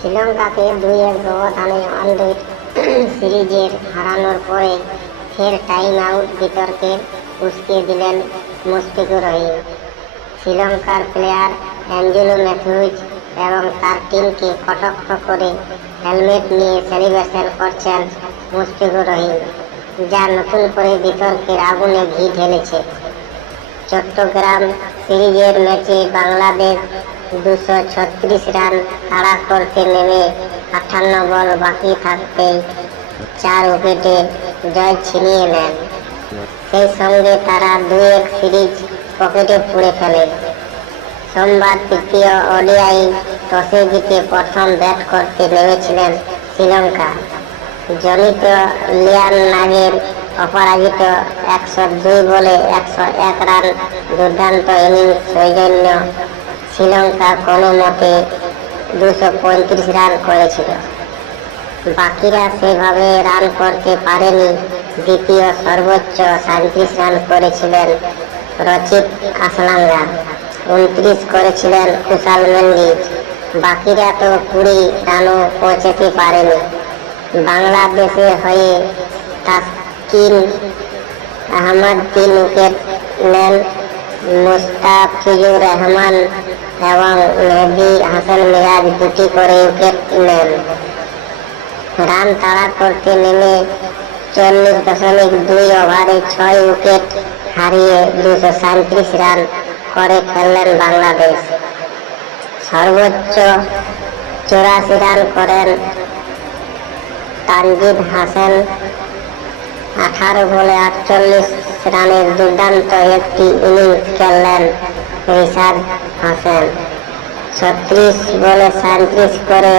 শ্রীলঙ্কাকে 2-1 ব্যবধানে ওয়ানডে সিরিজের হারানোর পরে ফের টাইম আউট বিতর্কে উস্কে দিলেন মুশফিকুর রহিম। শ্রীলঙ্কার প্লেয়ার অ্যাঞ্জেলো ম্যাথিউজ এবং তার টিমকে কটাক্ষ করে হেলমেট নিয়ে সেলিব্রেশন করছেন মুশফিকুর রহিম, যা নতুন করে বিতর্কের আগুনে ঘি ঢেলেছে। চট্টগ্রাম সিরিজের ম্যাচে বাংলাদেশ 236 রান তাড়া করতে নেমে 58 বল বাকি থাকতেই 4 উইকেটে জয় ছিনিয়ে নেন। সেই সঙ্গে তারা 2-1 সিরিজ পকেটে পুড়ে ফেলে। সোমবার তৃতীয় ওডিআই টসে জিতে প্রথম ব্যাট করতে নেমেছিলেন শ্রীলঙ্কা। জনিত লিয়ান নাগের অপরাজিত 102 বলে 101 রান দুর্দান্ত ইনিংস সৌজন্য শ্রীলঙ্কা কোনো মতে 235 রান করেছিল। বাকিরা সেভাবে রান করতে পারেনি। দ্বিতীয় সর্বোচ্চ 37 রান করেছিলেন রচিত আসলাঙ্গা, 29 করেছিলেন কুশাল মেন্ডিজ। বাকিরা তো 20 রানও পৌঁছাতে পারেনি। বাংলাদেশের হয়ে তাসকিন আহমেদ 3 উইকেট নেন, মুস্তাফিজুর রহমান এবং মেহেদী হাসান মিরাজ 2টি করে উইকেট নেন। রান তাড়া করতে নেমে 40.2 ওভারে 6 উইকেট হারিয়ে 237 রান করে ফেললেন বাংলাদেশ। সর্বোচ্চ 84 রান করেন তানজিদ হাসান। 18 বলে 48 রানের দুর্দান্ত একটি ইনিংস খেললেন রিশাদ হোসেন। 36 বলে 37 করে